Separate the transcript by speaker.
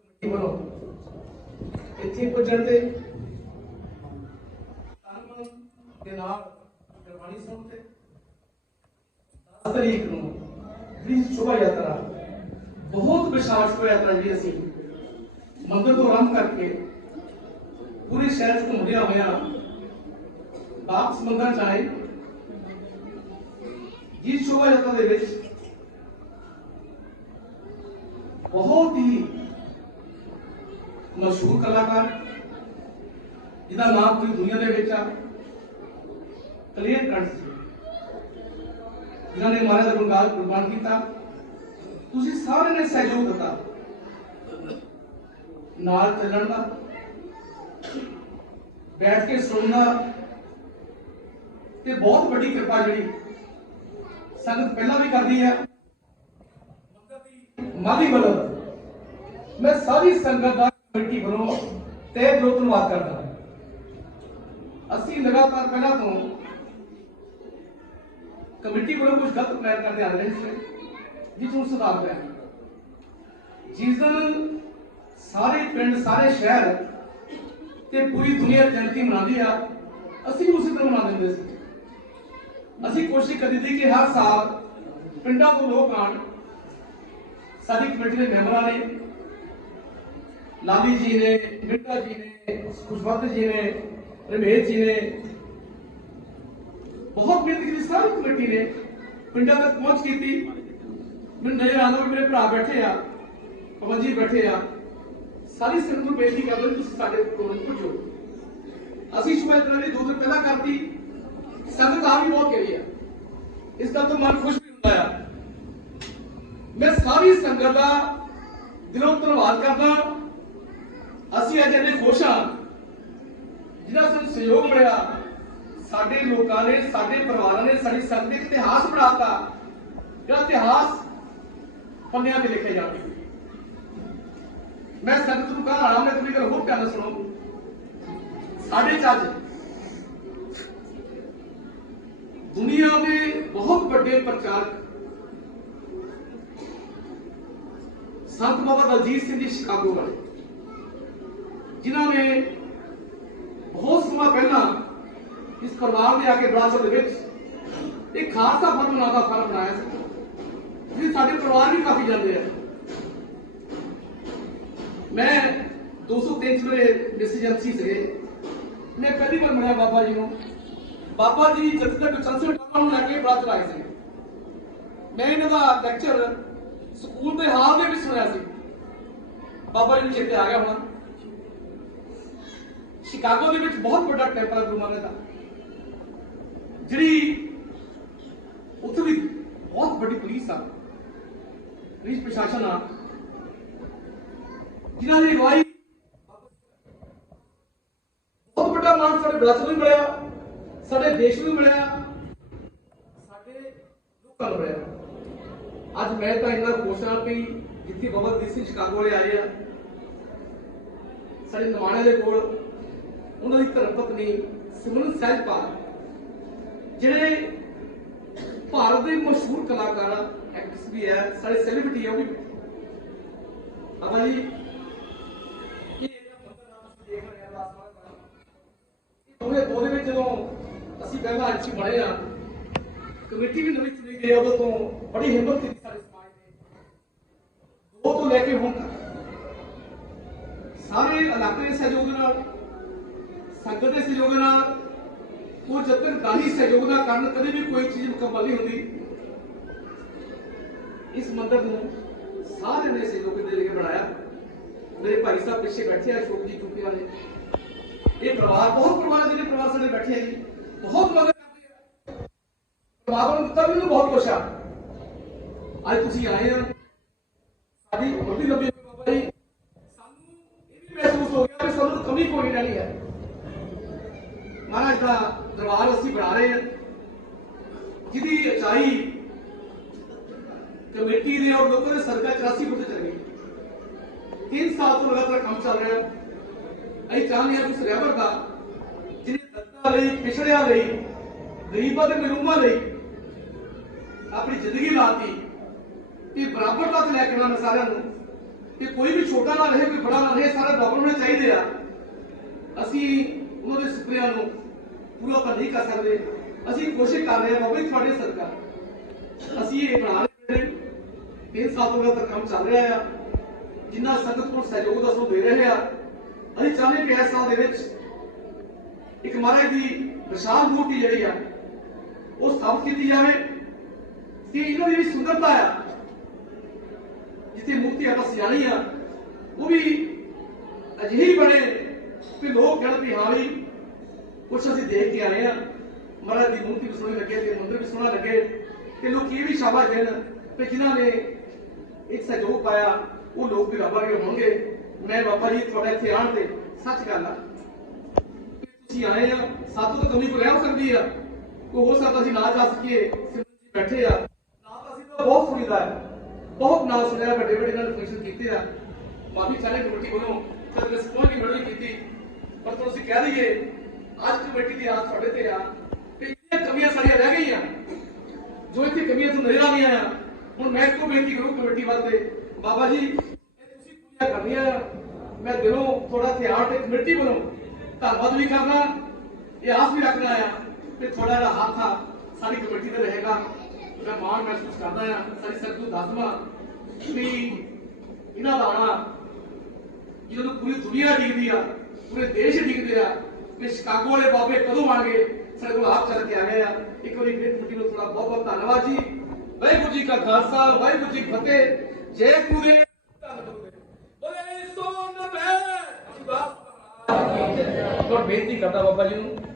Speaker 1: Committee ਵੱਲੋਂ ਇੱਥੇ ਪੁੱਜਣ ਤੇ ਤਨਮਨ ਦੇ ਨਾਲ ਗੁਰਬਾਣੀ ਸੁਣ ਤੇ 10 ਤਰੀਕ ਨੂੰ ਜਿਹੜੀ ਸ਼ੋਭਾ ਯਾਤਰਾ, ਬਹੁਤ ਵਿਸ਼ਾਲ ਸ਼ੋਭਾ ਯਾਤਰਾ ਜਿਹੜੀ ਅਸੀਂ ਮੰਦਰ ਤੋਂ ਆਰੰਭ ਕਰਕੇ ਪੂਰੇ ਸ਼ਹਿਰ 'ਚ ਘੁੰਮਦਿਆਂ ਹੋਇਆਂ ਵਾਪਸ ਮੰਦਰ 'ਚ ਆਏ। ਜਿਸ ਸ਼ੋਭਾ ਯਾਤਰਾ ਦੇ ਵਿੱਚ ਬਹੁਤ ਹੀ ਮਸ਼ਹੂਰ ਕਲਾਕਾਰ। ਜਿਹਦਾ ਨਾਮ ਪੂਰੀ ਦੁਨੀਆ ਦੇ ਵਿੱਚ ਆ। ਕਲੀਅਰ ਕੰਠ ਜਿਨ੍ਹਾਂ ਨੇ ਮਹਾਰਾਜ ਦਾ ਗੁਣਗਾਨ ਕੁਰਬਾਨ ਕੀਤਾ। ਤੁਸੀਂ ਸਾਰਿਆਂ ਨੇ ਸਹਿਯੋਗ ਦਿੱਤਾ। ਨਾਲ ਚੱਲਣ ਦਾ। ਬੈਠ ਕੇ ਸੁਣਨਾ। ਤੇ ਬਹੁਤ ਵੱਡੀ ਕਿਰਪਾ ਜਿਹੜੀ ਸੰਗਤ ਪਹਿਲਾਂ ਵੀ ਕਰਦੀ ਹੈ। ਮਾਲੀ ਵੱਲੋਂ ਮੈਂ ਸਾਰੀ ਸੰਗਤ ਦਾ ਕਮੇਟੀ ਵੱਲੋਂ ਤਹਿ ਦਿਲੋਂ ਧੰਨਵਾਦ ਕਰਦਾ ਹਾਂ। ਅਸੀਂ ਲਗਾਤਾਰ ਪਹਿਲਾਂ ਤੋਂ ਕਮੇਟੀ ਵੱਲੋਂ ਕੁਝ ਗਲਤ ਪਲਾਨ ਕਰਦੇ ਆ ਰਹੇ ਸੀ, ਜਿਸ ਨੂੰ ਸੁਧਾਰ ਰਿਹਾ ਜਿਸ ਦਿਨ ਸਾਰੇ ਪਿੰਡ, ਸਾਰੇ ਸ਼ਹਿਰ ਤੇ ਪੂਰੀ ਦੁਨੀਆ ਜਨਤੀ ਮਨਾਉਂਦੀ ਆ, ਅਸੀਂ ਉਸੇ ਦਿਨ ਮਨਾ ਦਿੰਦੇ ਸੀ। ਅਸੀਂ ਕੋਸ਼ਿਸ਼ ਕਰੀ ਦੀ ਕਿ ਹਰ ਸਾਲ ਪਿੰਡਾਂ ਤੋਂ ਲੋਕ ਆਣ ਸਾਡੀ ਕਮੇਟੀ ਦੇ ਮੈਂਬਰਾਂ ਨੇ ਲਾਲੀ ਜੀ ਨੇ ਬਿਰਤਾ ਜੀ ਨੇ ਖੁਸ਼ਵੰਤ ਜੀ ਨੇ ਰਮੇਸ਼ ਜੀ ਨੇ ਬਹੁਤ ਮਿਹਨਤ ਕੀਤੀ ਸਾਰੀ ਕਮੇਟੀ ਨੇ ਪਿੰਡਾਂ ਤੱਕ ਪਹੁੰਚ ਕੀਤੀ ਮੈਨੂੰ ਨਜ਼ਰ ਆਉਂਦਾ ਵੀ ਮੇਰੇ ਭਰਾ ਬੈਠੇ ਆ ਪਵਨ ਜੀ ਬੈਠੇ ਆ ਸਾਰੀ ਸੰਗਤ ਨੂੰ ਬੇਨਤੀ ਕਰਦੇ ਹਾਂ, ਤੁਸੀਂ ਸਾਡੇ ਕੋਲ ਪੁੱਜੋ ਅਸੀਂ ਸ਼ੁਭਾ ਇਤਨਾ ਦੀ ਦੋ ਦਿਨ ਪਹਿਲਾਂ ਕਰਤੀ ਸੰਗਤ ਆ ਵੀ ਬਹੁਤ ਕਰੀ ਆ ਇਸ ਗੱਲ ਤੋਂ ਮਨ ਖੁਸ਼ ਵੀ ਹੁੰਦਾ ਆ ਮੈਂ ਸਾਰੀ ਸੰਗਤ ਦਾ ਦਿਲੋਂ ਧੰਨਵਾਦ ਕਰਦਾ ਅਸੀਂ ਅੱਜ ਇੰਨੇ ਖੁਸ਼ ਹਾਂ ਜਿਹਦਾ ਸਾਨੂੰ ਸਹਿਯੋਗ ਮਿਲਿਆ, ਸਾਡੇ ਲੋਕਾਂ ਨੇ, ਸਾਡੇ ਪਰਿਵਾਰਾਂ ਨੇ, ਸਾਡੀ ਸੰਗਤ ਦੇ ਇਤਿਹਾਸ ਬਣਾਤਾ ਜਿਹੜਾ ਇਤਿਹਾਸ ਪੰਨਿਆਂ ਤੇ ਲਿਖਿਆ ਜਾਵੇ ਮੈਂ ਸੰਗਤ ਨੂੰ ਕਹਾਂ ਆਣਾ ਮੈਂ ਤੁਸੀਂ ਕਰ ਹੋਰ ਧਿਆਨ ਨਾਲ ਸੁਣੋ ਸਾਡੇ ਚ ਅੱਜ ਦੁਨੀਆ ਦੇ ਬਹੁਤ ਵੱਡੇ ਪ੍ਰਚਾਰਕ ਸੰਤ ਬਾਬਾ ਦਲਜੀਤ ਸਿੰਘ ਜੀ ਸ਼ਿਕਾਗੋ ਵਾਲੇ। ਜਿਨ੍ਹਾਂ ਨੇ ਬਹੁਤ ਸਮਾਂ ਪਹਿਲਾਂ ਇਸ ਪਰਿਵਾਰ ਦੇ ਆ ਕੇ ਬਰਾਸਰ ਦੇ ਵਿੱਚ ਇੱਕ ਖਾਲਸਾ ਫਰਮ ਨਾਂ ਦਾ ਫਰਮ ਬਣਾਇਆ ਸੀ ਜਿਹਦੇ ਸਾਡੇ ਪਰਿਵਾਰ ਵੀ ਕਾਫੀ ਜਾਂਦੇ ਆ। ਮੈਂ 203 ਚ ਮੇਰੇ ਮਿਸ ਏਜੰਸੀ ਸੀਗੇ। ਮੈਂ ਪਹਿਲੀ ਵਾਰ ਮਿਲਿਆ ਬਾਬਾ ਜੀ ਨੂੰ। ਬਾਬਾ ਜੀ ਜਦ ਤੱਕ ਸੰਸਦ ਟਾਪਾ ਨੂੰ ਲੈ ਕੇ ਬਰਾਤ ਆਏ ਸੀ। ਮੈਂ ਇਹਨਾਂ ਦਾ ਲੈਕਚਰ ਸਕੂਲ ਦੇ ਹਾਲ ਦੇ ਵਿੱਚ ਸੁਣਿਆ ਸੀ। ਬਾਬਾ ਜੀ ਨੂੰ ਚੇਤੇ ਆ ਗਿਆ ਹੁਣ। ਸ਼ਿਕਾਗੋ ਦੇ ਵਿੱਚ ਬਹੁਤ ਵੱਡਾ ਟੈਂਪਲ ਹੈ ਗੁਰੂ ਮਹਾਰਾਜ ਦਾ। ਜਿਹੜੀ ਉੱਥੇ ਵੀ ਬਹੁਤ ਵੱਡੀ ਪੁਲਿਸ ਆ, ਪੁਲਿਸ ਪ੍ਰਸ਼ਾਸਨ ਆ, ਜਿਨ੍ਹਾਂ ਦੀ ਅਗਵਾਈ ਬਹੁਤ ਵੱਡਾ ਮਾਨ ਸਾਡੇ ਵਿਰਾਸਤ ਨੂੰ ਮਿਲਿਆ, ਸਾਡੇ ਦੇਸ਼ ਨੂੰ ਮਿਲਿਆ, ਸਾਡੇ ਲੋਕਾਂ ਨੂੰ ਮਿਲਿਆ। ਅੱਜ ਮੈਂ ਤਾਂ ਇੰਨਾ ਖੁਸ਼ ਹਾਂ ਕਿ ਜਿੱਥੇ ਬਾਬਾ ਦੀਪ ਸਿੰਘ ਸ਼ਿਕਾਗੋ ਵਾਲੇ ਆਏ ਆ, ਸਾਡੇ ਨਵਾਣੇ ਦੇ ਕੋਲ ਉਹਨਾਂ ਦੀ ਧਰਮ ਪਤਨੀ ਸਿਮਰਨ ਸਹਿਜਪਾਲ ਜਿਹੜੇ ਭਾਰਤ ਦੇ ਮਸ਼ਹੂਰ ਕਲਾਕਾਰ ਐਕਟਰਸ ਵੀ ਹੈ ਸਾਡੇ ਸੈਲੀਬ੍ਰਿਟੀ ਆ ਉਹ ਵੀ। ਬਾਬਾ ਜੀ ਇਹ ਜਿਹੜਾ ਵਿੱਚ ਜਦੋਂ ਅਸੀਂ ਪਹਿਲਾਂ ਐਮਸੀ ਬਣੇ ਆ, ਕਮੇਟੀ ਵੀ ਨਵੀਂ ਚੁਣੀ ਗਈ ਉਦੋਂ ਤੋਂ ਬੜੀ ਹਿੰਮਤ ਕੀਤੀ ਸਾਡੇ ਸਮਾਜ ਨੇ। ਦੋ ਤੋਂ ਲੈ ਕੇ ਹੁਣ ਸਾਰੇ ਇਲਾਕੇ ਦੇ ਸਹਿਯੋਗ ਨਾਲ ਸੰਗਤ ਦੇ ਸਹਿਯੋਗ ਨਾਲ, ਉਹ ਜਦ ਤੱਕ ਦਾਨੀ ਸਹਿਯੋਗ ਨਾਲ ਕਰਨ, ਕਦੇ ਵੀ ਕੋਈ ਚੀਜ਼ ਮੁਕੰਮਲ ਨਹੀਂ ਹੁੰਦੀ। ਇਸ ਮੰਦਰ ਨੂੰ ਸਾਰਿਆਂ ਨੇ ਸਹਿਯੋਗ ਦੇ ਕੇ ਬਣਾਇਆ। ਮੇਰੇ ਭਾਈ ਸਾਹਿਬ ਪਿੱਛੇ ਬੈਠੇ ਆ ਸ਼ੋਕ ਜੀ ਚੁੱਕੇ ਵਾਲੇ। ਇਹ ਪਰਿਵਾਰ, ਬਹੁਤ ਪਰਿਵਾਰ ਜਿਹੜੇ ਪਰਿਵਾਰ ਸਾਡੇ ਬੈਠੇ ਆ ਜੀ, ਬਹੁਤ ਮਦਦ ਕਰਦੇ ਆ। ਪਰਿਵਾਰ ਨੂੰ ਤਬ ਨੂੰ ਬਹੁਤ ਕੁਛ ਆ। ਅੱਜ ਤੁਸੀਂ ਆਏ ਆ। ਸਾਡੀ ਵੱਡੀ ਲੰਬੀ ਬਾਬਾ ਜੀ ਸਾਨੂੰ ਇਹ ਵੀ ਮਹਿਸੂਸ ਹੋ ਗਿਆ ਕਿ ਸਾਨੂੰ ਕਮੀ ਕੋਈ ਨਹੀਂ ਰਹਿਣੀ ਹੈ। ਮਹਾਰਾਜ ਦਾ ਦਰਬਾਰ ਅਸੀਂ ਬਣਾ ਰਹੇ ਹਾਂ। ਜਿਹਦੀ ਉਚਾਈ ਕਮੇਟੀ ਦੇ ਔਰ ਲੋਕਾਂ ਦੇ ਸਰਕਾ 84 ਫੁੱਟ ਚੱਲ ਗਈ। 3 ਸਾਲ ਤੋਂ ਲਗਾਤਾਰ ਕੰਮ ਚੱਲ ਰਿਹਾ ਅਸੀਂ ਚਾਹੁੰਦੇ ਹਾਂ ਕਿ ਉਸ ਰਹਿਬਰ ਦਾ, ਜਿਹਨੇ ਦਲਿਤਾਂ ਲਈ, ਪਿਛੜਿਆਂ ਲਈ, ਗਰੀਬਾਂ ਤੇ ਮਜ਼ਲੂਮਾਂ ਲਈ ਆਪਣੀ ਜ਼ਿੰਦਗੀ ਲਾਤੀ ਕਿ ਬਰਾਬਰ ਤੱਕ ਲੈ ਕੇ ਆਉਣਾ ਸਾਰਿਆਂ ਨੂੰ ਕਿ ਕੋਈ ਵੀ ਛੋਟਾ ਨਾ ਰਹੇ, ਕੋਈ ਬੜਾ ਨਾ ਰਹੇ, ਸਾਰੇ ਬਰਾਬਰ ਹੋਣੇ ਚਾਹੀਦੇ ਆ। ਅਸੀਂ ਉਹਨਾਂ ਦੇ ਸੁਪਨਿਆਂ ਨੂੰ ਪੂਰਾ ਤਾਂ ਨਹੀਂ ਕਰ ਸਕਦੇ। ਅਸੀਂ ਕੋਸ਼ਿਸ਼ ਕਰ ਰਹੇ ਹਾਂ ਬਾਬਾ ਜੀ, ਤੁਹਾਡੇ ਸਰਕਾਰ। ਅਸੀਂ ਇਹ ਬਣਾ ਰਹੇ ਤਿੰਨ ਸਾਲ ਤੋਂ ਲਗਾਤਾਰ ਕੰਮ ਚੱਲ ਰਿਹਾ ਆ। ਜਿੰਨਾ ਸੰਗਤ ਕੋਲ ਸਹਿਯੋਗ ਦਾ ਦੇ ਰਹੇ ਆ। ਅਸੀਂ ਚਾਹੁੰਦੇ ਕਿ ਇਸ ਸਾਲ ਦੇ ਵਿੱਚ ਇੱਕ ਮਹਾਰਾਜ ਦੀ ਵਿਸ਼ਾਲ ਮੂਰਤੀ ਜਿਹੜੀ ਆ, ਉਹ ਸਥਾਪਿਤ ਕੀਤੀ ਜਾਵੇ। ਕਿ ਇਹਨਾਂ ਦੀ ਵੀ ਸੁੰਦਰਤਾ ਆ। ਜਿੱਥੇ ਮੂਰਤੀ ਆਪਾਂ ਸਿਆਣੀ ਆ, ਉਹ ਵੀ ਅਜਿਹੀ ਬਣੇ ਕਿ ਲੋਕ ਕਹਿਣ ਵੀ ਹਾਂ ਵੀ ਕੁਛ ਅਸੀਂ ਦੇਖ ਕੇ ਆਏ ਆ ਮਹਾਰਾਜ ਦੀ ਮੂਰਤੀ ਵੀ ਸੋਹਣੀ ਲੱਗੇ ਤੇ ਮੰਦਿਰ ਵੀ ਸੋਹਣਾ ਲੱਗੇ। ਤੇ ਲੋਕ ਇਹ ਵੀ ਸ਼ਾਬਾਸ਼ ਦੇਣ ਕਿ ਜਿਨ੍ਹਾਂ ਨੇ ਇੱਕ ਸਹਿਯੋਗ ਪਾਇਆ, ਉਹ ਲੋਕ ਵੀ ਰੱਬਾ ਕੇ ਹੋਣਗੇ। ਮੈਂ ਬਾਬਾ ਜੀ ਤੁਹਾਡੇ ਇੱਥੇ ਆਉਣ ਤੇ ਸੱਚ ਗੱਲ ਆ। ਤੁਸੀਂ ਆਏ ਆ, ਸਾਤੋਂ ਤਾਂ ਕਮੀ ਕੋਈ ਰਹਿ ਸਕਦੀ ਆ। ਕੋ ਹੋ ਸਕਦਾ ਅਸੀਂ ਨਾ ਜਾ ਸਕੀਏ, ਸਿਮਰਨ ਜੀ ਬੈਠੇ ਆ। ਨਾ ਅਸੀਂ ਤਾਂ ਬਹੁਤ ਸੁਣੀਦਾ ਹੈ। ਬਹੁਤ ਨਾਮ ਸੁਣਿਆ ਵੱਡੇ ਵੱਡੇ ਨਾਲ ਫੰਕਸ਼ਨ ਕੀਤੇ ਆ। ਮਾਫੀ ਸਾਰੇ ਕਮੇਟੀ ਵੱਲੋਂ ਕਦੇ ਰਿਸਪੌਂਸ ਨਹੀਂ ਮਿਲਣੀ ਕੀਤੀ। ਪਰ ਤੁਸੀਂ ਕਹਿ ਦਈਏ ਅੱਜ ਕਮੇਟੀ ਦੀ ਆਸ ਤੁਹਾਡੇ ਤੇ ਆ। ਕਿ ਇਹ ਕਮੀਆਂ ਸਾਰੀਆਂ ਰਹਿ ਗਈਆਂ। ਜੋ ਇੱਥੇ ਕਮੀਆਂ ਤੋਂ ਨਜ਼ਰ ਆਉਂਦੀਆਂ ਆ ਹੁਣ ਮੈਂ ਇੱਕੋ ਬੇਨਤੀ ਕਰੂੰ ਕਮੇਟੀ ਵਾਸਤੇ ਬਾਬਾ ਜੀ, ਇਹ ਤੁਸੀਂ ਪੂਰੀਆਂ ਕਰਨੀਆਂ। ਆ ਮੈਂ ਦਿਲੋਂ ਥੋੜਾ ਧਿਆਨ ਤੇ ਕਮੇਟੀ ਵੱਲੋਂ ਧੰਨਵਾਦ ਵੀ ਕਰਨਾ ਇਹ ਆਸ ਵੀ ਰੱਖਣਾ ਆ ਕਿ ਥੋੜਾ ਜਿਹਾ ਹੱਥ ਆ ਸਾਡੀ ਕਮੇਟੀ ਤੇ ਰਹੇਗਾ। ਮੈਂ ਮਾਣ ਮਹਿਸੂਸ ਕਰਦਾ ਆ ਸਾਡੀ ਸਰਕੂ ਦਾਤਮਾ ਵੀ ਇਹਨਾਂ ਦਾ ਆਉਣਾ। ਜਿਹਨਾਂ ਨੂੰ ਪੂਰੀ ਦੁਨੀਆ ਡਿੱਗਦੀ ਆ, ਪੂਰੇ ਦੇਸ਼ ਡਿੱਗਦੇ ਆ ਕਿ ਸ਼ਿਕਾਗੋ ਵਾਲੇ ਬਾਬੇ ਕਦੋਂ ਆਣਗੇ ਸਾਡੇ ਕੋਲ ਆਪ ਚੱਲ ਕੇ ਆ ਗਏ ਆ। ਇੱਕ ਵਾਰੀ ਫਿਰ ਤੁਸੀਂ ਨੂੰ ਥੋੜਾ ਬਹੁਤ ਬਹੁਤ ਧੰਨਵਾਦ ਜੀ। ਵਾਹਿਗੁਰੂ ਜੀ ਕਾ ਖਾਲਸਾ, ਵਾਹਿਗੁਰੂ ਜੀ ਫਤਿਹ। ਜੈ ਗੁਰੂ ਬੋਲੇ ਸੋ ਨਭੈ ਅਰਦਾਸ ਔਰ ਬੇਨਤੀ ਕਰਦਾ ਬਾਬਾ ਜੀ ਨੂੰ।